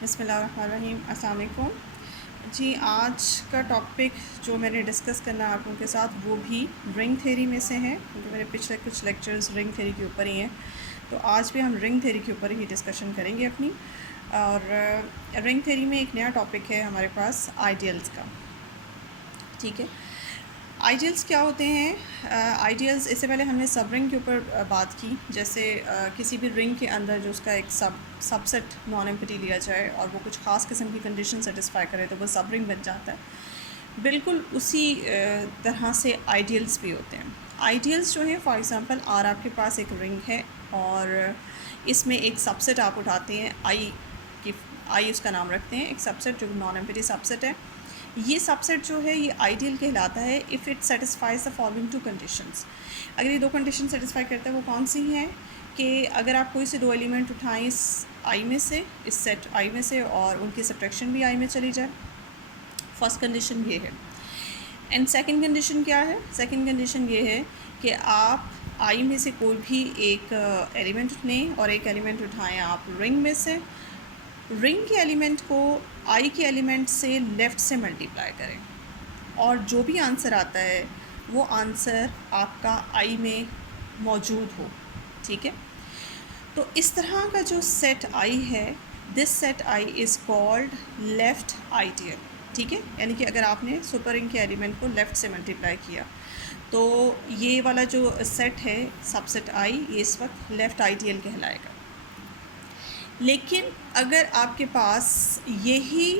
बिस्मिल्लाहिर्रहमानिर्रहीम। अस्सलाम वालेकुम जी। आज का टॉपिक जो मैंने डिस्कस करना है आप लोगों के साथ वो भी रिंग थ्योरी में से है, क्योंकि मेरे पिछले कुछ लेक्चर्स रिंग थ्योरी के ऊपर ही हैं। तो आज भी हम रिंग थ्योरी के ऊपर ही डिस्कशन करेंगे अपनी। और रिंग थ्योरी में एक नया टॉपिक है हमारे पास आइडियल्स का। ठीक है, आइडियल्स क्या होते हैं? आइडियल्स, इससे पहले हमने सब रिंग के ऊपर बात की। जैसे किसी भी रिंग के अंदर जो उसका एक सबसेट नॉन एम्प्टी लिया जाए और वो कुछ ख़ास किस्म की कंडीशन सेटिस्फाई करे तो वो सब रिंग बन जाता है। बिल्कुल उसी तरह से आइडियल्स भी होते हैं। आइडियल्स जो हैं, फॉर एग्ज़ाम्पल आर आपके पास एक रिंग है और इसमें एक सबसेट आप उठाते हैं, आई उसका नाम रखते हैं, एक सबसेट जो नॉन एम्प्टी सबसेट है। ये सबसेट जो है ये आइडियल कहलाता है if it satisfies the following to conditions. अगर ये दो कंडीशन सेटिस्फाई करता है वो कौन सी हैं कि अगर आप कोई से दो एलिमेंट उठाएं इस आई में से, इस सेट आई में से, और उनकी सब्ट्रैक्शन भी आई में चली जाए। फर्स्ट कंडीशन ये है। एंड सेकंड कंडीशन क्या है? सेकंड कंडीशन ये है कि आप आई में से कोई भी एक एलिमेंट लें और एक एलिमेंट उठाएं आप रिंग में से। रिंग के एलिमेंट को आई के एलिमेंट से लेफ़्ट से मल्टीप्लाई करें और जो भी आंसर आता है वो आंसर आपका आई में मौजूद हो। ठीक है, तो इस तरह का जो सेट आई है, this set I is called left ideal. ठीक है, यानी कि अगर आपने सुपर रिंग के एलिमेंट को लेफ़्ट से मल्टीप्लाई किया तो ये वाला जो सेट है सबसेट आई, ये इस वक्त लेफ़्ट आइडियल कहलाएगा। लेकिन अगर आपके पास यही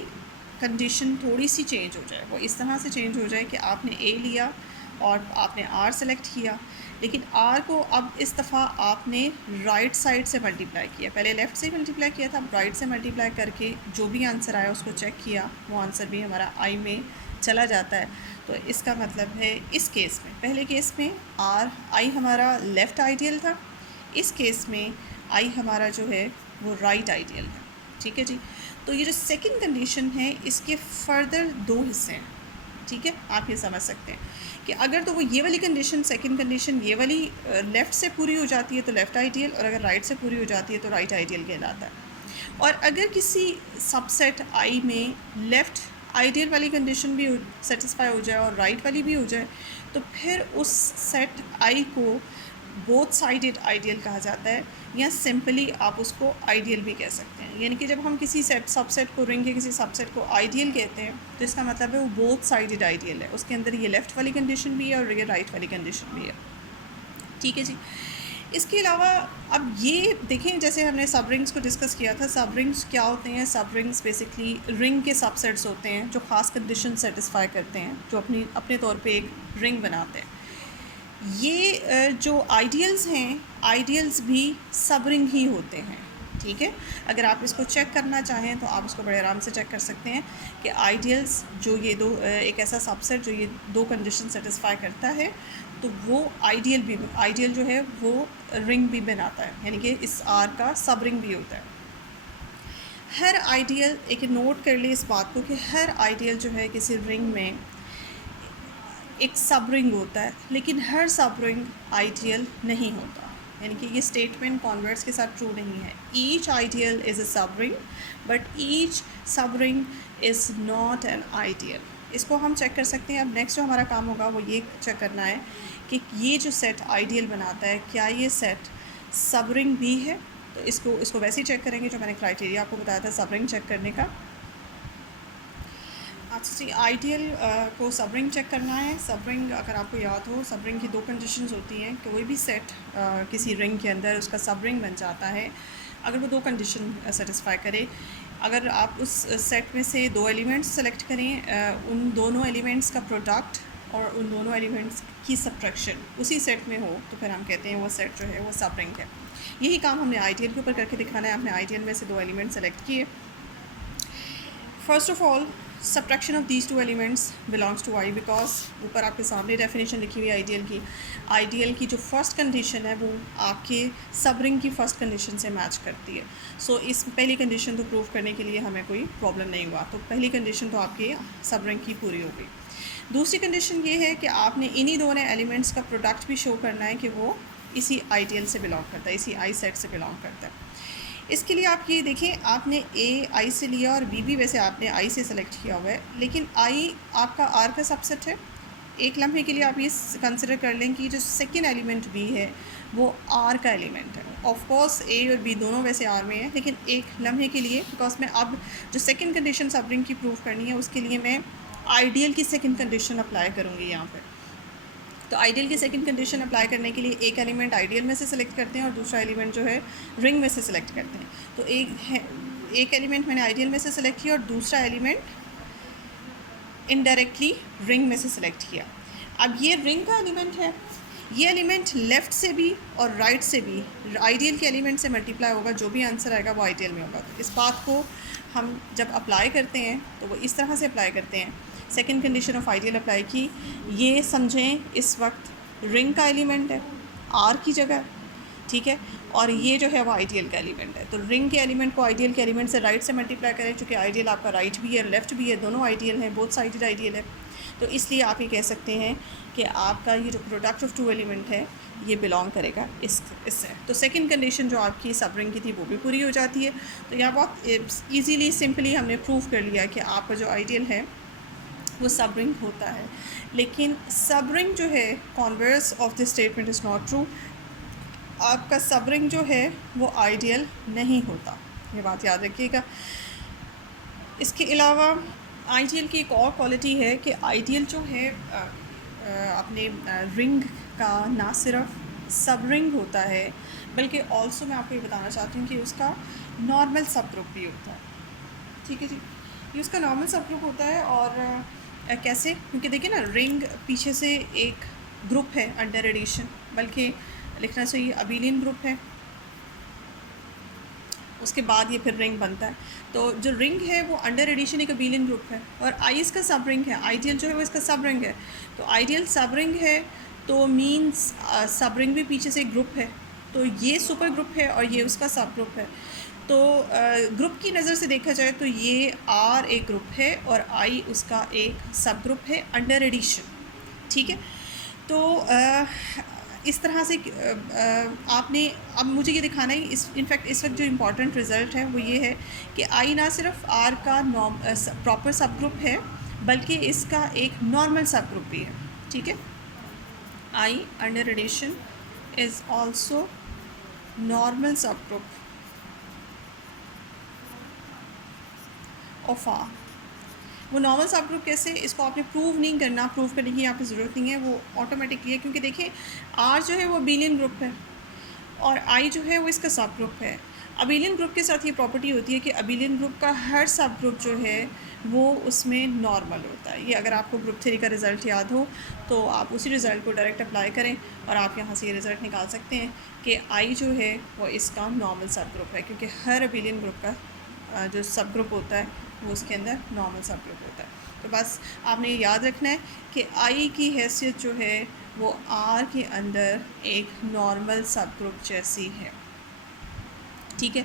कंडीशन थोड़ी सी चेंज हो जाए, वो इस तरह से चेंज हो जाए कि आपने ए लिया और आपने आर सेलेक्ट किया, लेकिन आर को अब इस दफ़ा आपने राइट साइड से मल्टीप्लाई किया। पहले लेफ़्ट से मल्टीप्लाई किया था, अब राइट से मल्टीप्लाई करके जो भी आंसर आया उसको चेक किया, वो आंसर भी हमारा आई में चला जाता है। तो इसका मतलब है इस केस में, पहले केस में आर आई हमारा लेफ़्ट आइडियल था, इस केस में आई हमारा जो है वो राइट आइडियल है। ठीक है जी। तो ये जो सेकंड कंडीशन है इसके फर्दर दो हिस्से हैं। ठीक है, आप ये समझ सकते हैं कि अगर तो वो ये वाली कंडीशन, सेकंड कंडीशन ये वाली लेफ़्ट से पूरी हो जाती है तो लेफ़्ट आइडियल, और अगर राइट से पूरी हो जाती है तो राइट आइडियल कहलाता है। और अगर किसी सबसेट आई में लेफ़्ट आइडियल वाली कंडीशन भी सेटिस्फाई हो जाए और राइट वाली भी हो जाए तो फिर उस सेट आई को बोथ साइडेड आइडियल कहा जाता है, या सिंपली आप उसको आइडियल भी कह सकते हैं। यानी कि जब हम किसी सबसेट को, रिंग के किसी सबसेट को आइडियल कहते हैं तो इसका मतलब है वो बोथ साइडेड आइडियल है, उसके अंदर ये लेफ़्ट वाली कंडीशन भी है और ये राइट वाली कंडीशन भी है। ठीक है जी। इसके अलावा अब ये देखें, जैसे हमने सब रिंग्स को डिस्कस किया था, सब रिंग्स क्या होते हैं? सब रिंग्स बेसिकली रिंग के सबसेट्स होते हैं जो ख़ास कंडीशन सेटिस्फाई करते हैं, जो अपने तौर पे एक रिंग बनाते हैं। ये जो आइडियल्स हैं, आइडियल्स भी सब रिंग ही होते हैं। ठीक है, अगर आप इसको चेक करना चाहें तो आप इसको बड़े आराम से चेक कर सकते हैं कि आइडियल्स जो ये दो, एक ऐसा सबसेट जो ये दो कंडीशन सेटिस्फाई करता है तो वो आइडियल जो है वो रिंग भी बनाता है, यानी कि इस आर का सब रिंग भी होता है। हर आइडियल, एक नोट कर ले इस बात को कि हर आइडियल जो है किसी रिंग में एक सब रिंग होता है, लेकिन हर सब रिंग आइडियल नहीं होता। यानी कि ये स्टेटमेंट कॉन्वर्ट्स के साथ ट्रू नहीं है। ईच आइडियल इज़ अ सब रिंग बट ईच सब ring is not an ideal. इसको हम चेक कर सकते हैं। अब नेक्स्ट जो हमारा काम होगा वो ये चेक करना है कि ये जो सेट आइडियल बनाता है, क्या ये सेट सब रिंग भी है? तो इसको वैसे ही चेक करेंगे जो मैंने क्राइटेरिया आपको बताया था सब रिंग चेक करने का। अच्छा जी, आइडियल को सब रिंग चेक करना है। सब रिंग, अगर आपको याद हो, सब रिंग की दो कंडीशंस होती हैं कि कोई भी सेट किसी रिंग के अंदर उसका सब रिंग बन जाता है अगर वो दो कंडीशन सेटिस्फाई करे। अगर आप उस सेट में से दो एलिमेंट्स सेलेक्ट करें, उन दोनों एलिमेंट्स का प्रोडक्ट और उन दोनों एलिमेंट्स की सब्ट्रैक्शन उसी सेट में हो तो फिर हम कहते हैं वो सेट जो है वो सब रिंग है। यही काम हमने आइडियल के ऊपर करके दिखाना है। हमने आइडियल में से दो एलिमेंट सेलेक्ट किए। First of all, subtraction of these two elements belongs to I, because ऊपर आपके सामने डेफिनेशन लिखी हुई है आइडियल की जो फर्स्ट कंडीशन है वो आपके सब रिंग की फ़र्स्ट कंडीशन से मैच करती है। सो इस पहली कंडीशन को प्रूव करने के लिए हमें कोई प्रॉब्लम नहीं हुआ, तो पहली कंडीशन तो आपकी सब रिंग की पूरी हो गई। दूसरी कंडीशन ये है कि आपने इन्हीं दोनों एलिमेंट्स का प्रोडक्ट भी शो करना है कि वो इसी आइडियल से बिलोंग करता है, इसी आई सेट से बिलोंग करता है। इसके लिए आप ये देखें, आपने ए आई से लिया और बी भी वैसे आपने आई से सेलेक्ट किया हुआ है, लेकिन आई आपका आर का सबसेट है। एक लम्हे के लिए आप ये कंसिडर कर लें कि जो सेकंड एलिमेंट बी है वो आर का एलिमेंट है। ऑफ कोर्स ए और बी दोनों वैसे आर में है, लेकिन एक लम्हे के लिए, बिकॉज मैं अब जो सेकंड कंडीशन सब रिंग की प्रूव करनी है उसके लिए मैं आइडियल की सेकंड कंडीशन अप्लाई करूँगी यहाँ पर। तो आइडियल की सेकंड कंडीशन अप्लाई करने के लिए एक एलिमेंट आइडियल में से सिलेक्ट करते हैं और दूसरा एलिमेंट जो है रिंग में से सिलेक्ट करते हैं। तो एक एलिमेंट मैंने आइडियल में से सिलेक्ट किया और दूसरा एलिमेंट इनडायरेक्टली रिंग में से सिलेक्ट किया। अब ये रिंग का एलिमेंट है, ये एलिमेंट लेफ़्ट से भी और राइट से भी आइडियल के एलिमेंट से मल्टीप्लाई होगा, जो भी आंसर आएगा वो आइडियल में होगा। तो इस बात को हम जब अप्लाई करते हैं तो वो इस तरह से अप्लाई करते हैं। Second condition of ideal apply की, ये समझें इस वक्त रिंग का एलिमेंट है आर की जगह, ठीक है, और ये जो है वो आइडियल का एलिमेंट है। तो रिंग के एलिमेंट को आइडियल के एलिमेंट से राइट से मल्टीप्लाई करें, चूँकि आइडियल आपका राइट भी है लेफ़्ट भी है, दोनों आइडियल है, बोथ साइडेड आइडियल है। तो इसलिए आप ये कह सकते हैं कि आपका ये जो प्रोडक्ट ऑफ टू एलिमेंट है ये बिलोंग करेगा इससे। तो सेकंड कंडीशन जो आपकी सब रिंग की थी वो भी पूरी हो जाती है। तो यहाँ बहुत ईजीली सिंपली हमने प्रूव कर लिया कि आपका जो आइडियल है वो सब रिंग होता है। लेकिन सब रिंग जो है, converse of this statement is not true. आपका सब रिंग जो है वो आइडियल नहीं होता, ये बात याद रखिएगा। इसके अलावा आइडियल की एक और क्वालिटी है कि आइडियल जो है अपने रिंग का ना सिर्फ सब रिंग होता है बल्कि ऑल्सो मैं आपको ये बताना चाहती हूँ कि उसका नॉर्मल सब ग्रुप भी होता है। ठीक है जी, ये उसका नॉर्मल सब ग्रुप होता है। और कैसे? क्योंकि देखिए ना, रिंग पीछे से एक ग्रुप है अंडर एडिशन, बल्कि लिखना चाहिए अबीलियन ग्रुप है, उसके बाद ये फिर रिंग बनता है। तो जो रिंग है वो अंडर एडिशन एक अबीलियन ग्रुप है और आई इसका सब रिंग है। आइडियल जो है वो इसका सब रिंग है। तो आइडियल सब रिंग है तो मीन्स सब रिंग भी पीछे से एक ग्रुप है, तो ये सुपर ग्रुप है और ये उसका सब ग्रुप है। तो ग्रुप की नज़र से देखा जाए तो ये आर एक ग्रुप है और आई उसका एक सब ग्रुप है अंडर एडिशन। ठीक है, तो इस तरह से आपने अब मुझे ये दिखाना है, इनफैक्ट इस वक्त जो इम्पॉर्टेंट रिज़ल्ट है वो ये है कि आई ना सिर्फ आर का प्रॉपर सब ग्रुप है बल्कि इसका एक नॉर्मल सब ग्रुप भी है। ठीक है, I under addition is also normal subgroup of R. वो नॉर्मल सब ग्रुप कैसे, इसको आपने प्रूव नहीं करना, प्रूव करने की आपकी ज़रूरत नहीं है, वो ऑटोमेटिकली है। क्योंकि देखिए आर जो है वो अबीलियन ग्रुप है और आई जो है वो इसका सब ग्रुप है। अबीलियन ग्रुप के साथ ये प्रॉपर्टी होती है कि अबीलियन ग्रुप का हर सब ग्रुप जो है वो उसमें नॉर्मल होता है। ये अगर आपको ग्रुप थ्योरी का रिज़ल्ट याद हो तो आप उसी रिज़ल्ट को डायरेक्ट अप्लाई करें और आप यहाँ से ये रिज़ल्ट निकाल सकते हैं कि आई जो है वो इसका नॉर्मल सब ग्रुप है, क्योंकि हर अबीलियन ग्रुप का जो सब ग्रुप होता है वो उसके अंदर नॉर्मल सब ग्रुप होता है। तो बस आपने ये याद रखना है कि आई की हैसियत जो है वो आर के अंदर एक नॉर्मल सब ग्रुप जैसी है। ठीक है,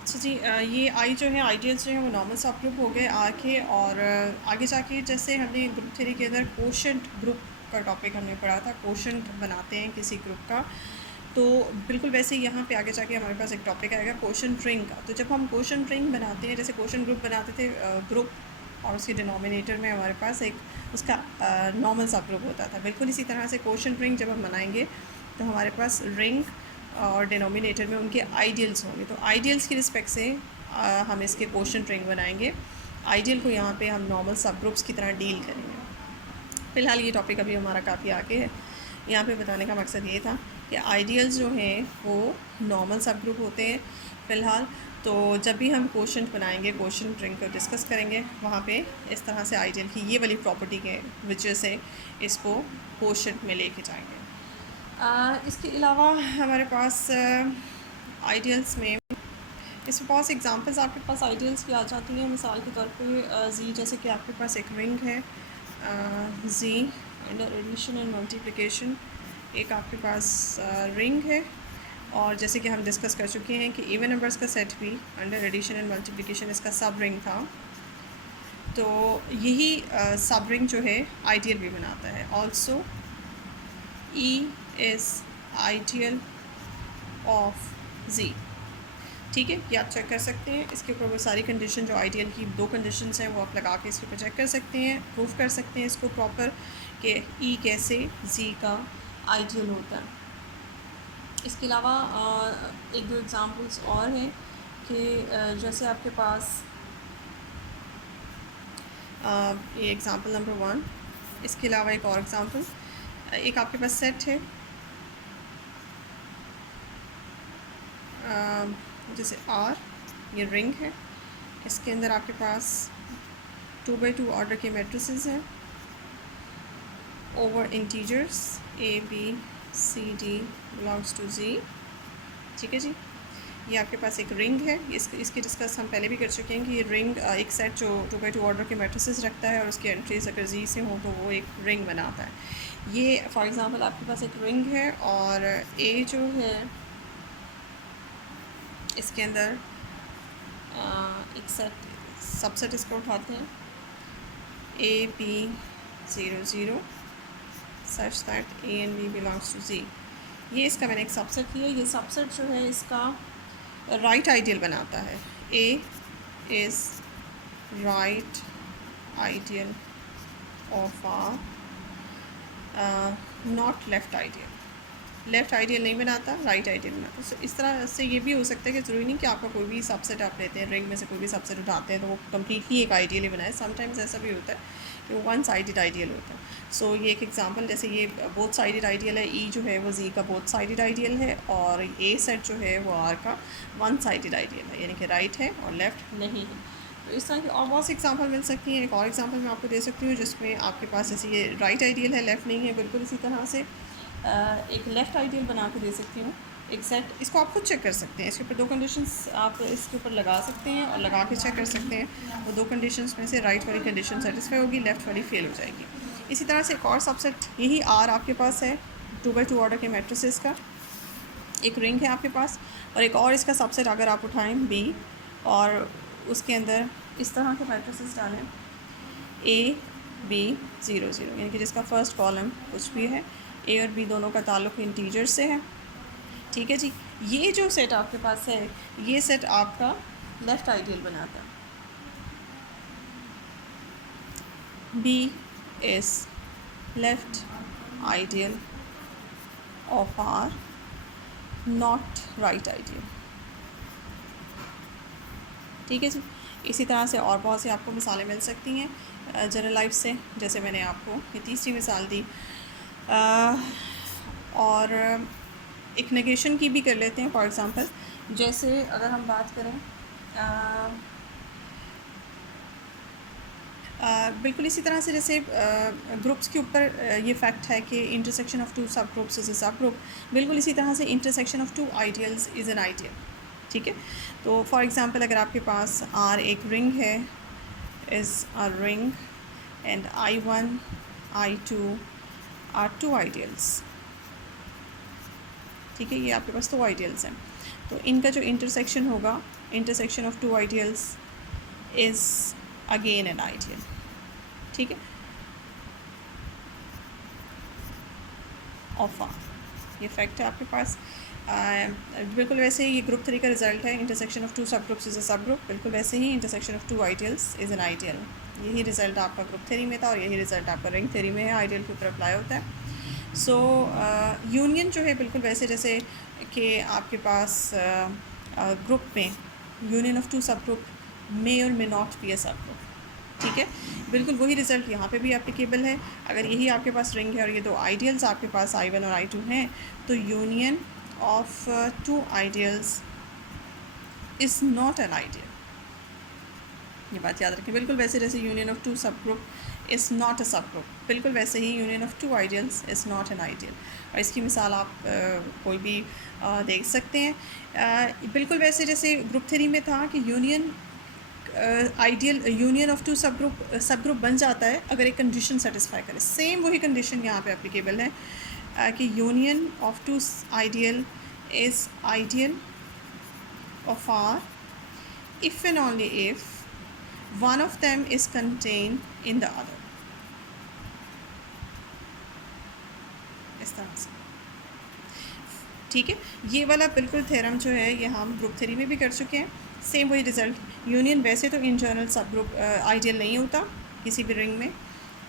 अच्छा जी, ये आई जो है आइडियल्स जो है वो नॉर्मल सब ग्रुप हो गए आर के। और आगे जाके जैसे हमने ग्रुप थ्योरी के अंदर कोशेंट ग्रुप का टॉपिक हमने पढ़ा था, कोशेंट बनाते हैं किसी ग्रुप का, तो बिल्कुल वैसे ही यहाँ पे आगे जाके हमारे पास एक टॉपिक आएगा कोशेंट रिंग का। तो जब हम कोशेंट रिंग बनाते हैं, जैसे कोशेंट ग्रुप बनाते थे ग्रुप, और उसके डिनोमिनेटर में हमारे पास एक उसका नॉर्मल सब ग्रुप होता था, बिल्कुल इसी तरह से कोशेंट रिंग जब हम बनाएंगे तो हमारे पास रिंग और डिनोमिनेटर में उनके आइडियल्स होंगे। तो आइडियल्स की रिस्पेक्ट से हम इसके कोशेंट रिंग बनाएंगे। आइडियल को यहाँ पे हम नॉर्मल सब ग्रुप्स की तरह डील करेंगे। फ़िलहाल ये टॉपिक अभी हमारा काफ़ी आगे है। यहाँ पे बताने का मकसद ये था कि आइडियल्स जो हैं वो नॉर्मल सब ग्रुप होते हैं फ़िलहाल। तो जब भी हम कोशेंट बनाएंगे, कोशेंट रिंग को डिस्कस करेंगे, वहाँ पे इस तरह से आइडियल की ये वाली प्रॉपर्टी के वजह से इसको कोशेंट में लेके जाएंगे। इसके अलावा हमारे पास आइडियल्स में इसमें बहुत सी एग्जांपल्स आपके पास आइडियल्स की आ जाती हैं। मिसाल के तौर पे जी, जैसे कि आपके पास एक रिंग है जी अंडर एडिशन एंड मल्टीप्लिकेशन, एक आपके पास रिंग है, और जैसे कि हम डिस्कस कर चुके हैं कि इवन नंबर्स का सेट भी अंडर एडिशन एंड मल्टीप्लिकेशन इसका सब रिंग था। तो यही सब रिंग जो है आइडियल भी बनाता है। Also E is ideal of G. ठीक है, ये आप चेक कर सकते हैं। इसके ऊपर वो सारी कंडीशन जो आइडियल की 2 कंडीशंस हैं वो आप लगा के इसके ऊपर चेक कर सकते हैं, प्रूफ कर सकते हैं इसको प्रॉपर कि ई कैसे जी का आइडियल होता है। इसके अलावा एक दो एग्ज़ाम्पल्स और हैं कि जैसे आपके पास ये एग्ज़ाम्पल नंबर 1, इसके अलावा एक और एग्ज़ाम्पल, एक आपके पास सेट है जैसे आर, ये रिंग है, इसके अंदर आपके पास 2x2 ऑर्डर के मैट्रिसेस हैं over integers a b c d belongs to G. ठीक है जी, ये आपके पास एक रिंग है। इसकी डिस्कस हम पहले भी कर चुके हैं कि ये रिंग एक सेट जो 2x2 ऑर्डर के मैट्रिसेस रखता है और उसकी एंट्रीज अगर जी से हो तो वो एक रिंग बनाता है। ये फॉर एग्ज़ाम्पल आपके पास एक रिंग है और ए जो है इसके अंदर एक सेट सबसेट इसको उठाते हैं a b 0 0 such that a and b belongs to G. ये इसका मैंने एक सबसेट लिया। ये सबसेट जो है इसका राइट आइडियल बनाता है। A is right ideal of R, not left ideal. Left ideal नहीं बनाता, राइट आइडियल बनाता। तो इस तरह से ये भी हो सकता है कि ज़रूरी नहीं कि आपका कोई भी सबसेट आप लेते हैं, रिंग में से कोई भी सबसेट उठाते हैं तो वो कम्प्लीटली एक आइडियल ही बनाए। समटाइम्स ऐसा भी होता है कि वो वन साइडेड आइडियल होता है। सो ये एक एग्जांपल, जैसे ये बोथ साइडेड आइडियल है, ई जो है वो जी का बोथ साइडेड आइडियल है और ए सेट जो है वो आर का वन साइडेड आइडियल है, यानी कि राइट है और लेफ़्ट नहीं है। तो इस तरह की और बहुत सी एग्जांपल मिल सकती हैं। एक और एग्जांपल मैं आपको दे सकती हूँ जिसमें आपके पास जैसे ये राइट आइडियल है, लेफ़्ट नहीं है। बिल्कुल इसी तरह से एक लेफ़्ट आइडियल बना के दे सकती हूँ एक सेट। इसको आप खुद चेक कर सकते हैं। इसके ऊपर 2 कंडीशंस आप इसके ऊपर लगा सकते हैं और लगा के चेक कर सकते हैं। वो 2 कंडीशंस में से राइट वाली कंडीशन सेटिस्फाई होगी, लेफ़्ट वाली फेल हो जाएगी। इसी तरह से एक और सबसेट, यही आर आपके पास है 2x2 ऑर्डर के मैट्रिसेस का, एक रिंग है आपके पास और एक और इसका सबसेट अगर आप उठाएँ बी और उसके अंदर इस तरह के मैट्रिसेस डालें ए बी 0 0, यानी कि जिसका फर्स्ट कॉलम कुछ भी है, ए और बी दोनों का ताल्लुक इंटीजर से है। ठीक है जी, ये जो सेट आपके पास है ये सेट आपका लेफ़्ट आइडियल बनाता है। B is left ideal of R, not right ideal. ठीक है जी, इसी तरह से और बहुत सी आपको मिसालें मिल सकती हैं जनरल लाइफ से, जैसे मैंने आपको ये तीसरी मिसाल दी। और एक नेगेशन की भी कर लेते हैं। फॉर एग्ज़ाम्पल जैसे अगर हम बात करें बिल्कुल इसी तरह से जैसे ग्रुप्स के ऊपर ये फैक्ट है कि इंटरसेक्शन ऑफ 2 सब ग्रुप्स इज़ अ सब ग्रुप। बिल्कुल इसी तरह से intersection of 2 ideals is an ideal. ठीक है, तो फॉर एग्ज़ाम्पल अगर आपके पास आर एक रिंग है, is a ring and I1 I2 are 2 ideals. ठीक है, ये आपके पास 2 आइडियल्स हैं, तो इनका जो इंटरसेक्शन होगा, intersection of 2 ideals is again an ideal. ठीक है, ऑफ आर, ये फैक्ट है आपके पास। बिल्कुल वैसे ही ये ग्रुप 3 का रिजल्ट है, इंटरसेक्शन ऑफ 2 सब ग्रुप्स इज़ अ सब ग्रुप। बिल्कुल वैसे ही intersection of 2 ideals is an ideal. यही रिज़ल्ट आपका ग्रुप थ्योरी में था और यही रिज़ल्ट आपका रिंग थ्योरी में है, आइडियल के ऊपर अप्लाई होता है। सो यूनियन जो है बिल्कुल वैसे जैसे कि आपके पास ग्रुप में यूनियन ऑफ 2 सब ग्रुप मे और मे नॉट बी अ सब ग्रुप। ठीक है, बिल्कुल वही रिज़ल्ट यहाँ पे भी एप्लीकेबल है। अगर यही आपके पास रिंग है और ये 2 आइडियल्स आपके पास I1 और I2 हैं, तो union of 2 ideals is not an ideal. ये बात याद रखें। बिल्कुल वैसे जैसे यूनियन ऑफ 2 सब ग्रुप इज़ नॉट अ सब ग्रुप, बिल्कुल वैसे ही union of 2 ideals is not an ideal. और इसकी मिसाल आप कोई भी देख सकते हैं। बिल्कुल वैसे जैसे ग्रुप थ्योरी में था कि यूनियन आइडियल यूनियन ऑफ 2 सब ग्रुप बन जाता है अगर एक कंडीशन सेटिस्फाई करे। सेम वही कंडीशन यहाँ पे एप्लीकेबल है कि union of 2 ideal is ideal of R if and only if one of them is contained in the other। इस तरह से ठीक है, ये वाला बिल्कुल थ्योरम जो है ये हम ग्रुप थ्योरी में भी कर चुके हैं, सेम वही रिज़ल्ट। यूनियन वैसे तो in general subgroup ideal नहीं होता किसी भी रिंग में,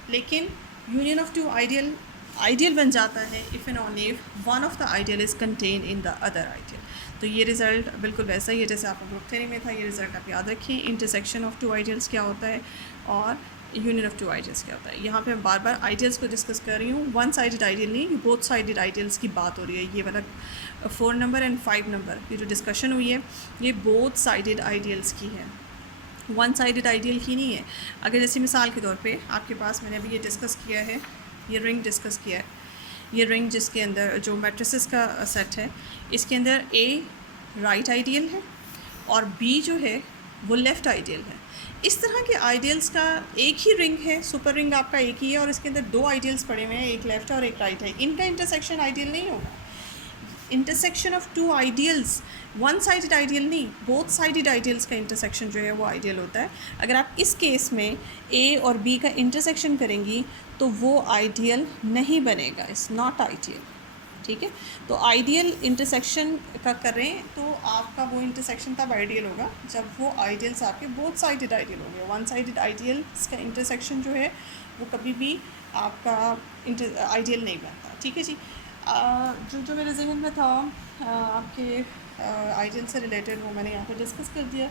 लेकिन union of two ideal ideal बन जाता है if and only if one of the ideal is contain in the other ideal. तो ये रिज़ल्ट बिल्कुल वैसा ही है जैसे आपका ग्रुप थ्योरी में था। ये रिज़ल्ट आप याद रखिए, इंटरसेक्शन ऑफ टू आइडियल्स क्या होता है और यूनियन ऑफ टू आइडियल्स क्या होता है। यहाँ पे मैं बार बार आइडियल्स को डिस्कस कर रही हूँ, वन साइडेड आइडियल नहीं, बोथ साइडेड आइडियल्स की बात हो रही है। ये वाला 4 नंबर एंड 5 नंबर ये जो डिस्कशन हुई है ये बोथ साइडेड आइडियल्स की है, वन साइडेड आइडियल की नहीं है। अगर जैसे मिसाल के तौर पे आपके पास मैंने अभी ये डिस्कस किया है, ये रिंग डिस्कस किया है, ये रिंग जिसके अंदर जो मैट्रिसेस का सेट है इसके अंदर ए राइट आइडियल है और बी जो है वो लेफ़्ट आइडियल है। इस तरह के आइडियल्स का एक ही रिंग है, सुपर रिंग आपका एक ही है और इसके अंदर 2 आइडियल्स पड़े हुए हैं, एक लेफ़्ट और एक राइट है। इनका इंटरसेक्शन आइडियल नहीं होगा। Intersection of two ideals, one sided ideal नहीं, बोथ साइडेड आइडियल्स का इंटरसेक्शन जो है वो आइडियल होता है। अगर आप इस केस में ए और बी का इंटरसेक्शन करेंगी तो वो आइडियल नहीं बनेगा, इट्स नॉट आइडियल। ठीक है, तो आइडियल इंटरसेक्शन का करें तो आपका वो इंटरसेक्शन तब आइडियल होगा जब वो आइडियल्स आपके बोथ साइडेड आइडियल होंगे। वन साइडेड आइडियल्स का इंटरसेक्शन जो है वो कभी भी आपका आइडियल नहीं बनता। ठीक है जी, जो मेरे जहन में था आपके आइडियल से रिलेटेड वो मैंने यहाँ पर डिस्कस कर दिया।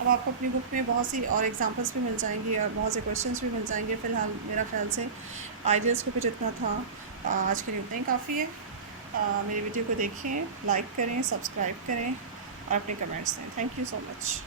अब आपको अपनी बुक में बहुत सी और एग्जांपल्स भी मिल जाएंगी और बहुत से क्वेश्चंस भी मिल जाएंगे। फ़िलहाल मेरा ख्याल से आइडियल्स के कुछ इतना था, आज के लिए उतना ही काफ़ी है। मेरी वीडियो को देखें, लाइक करें, सब्सक्राइब करें और अपने कमेंट्स दें। Thank you so much.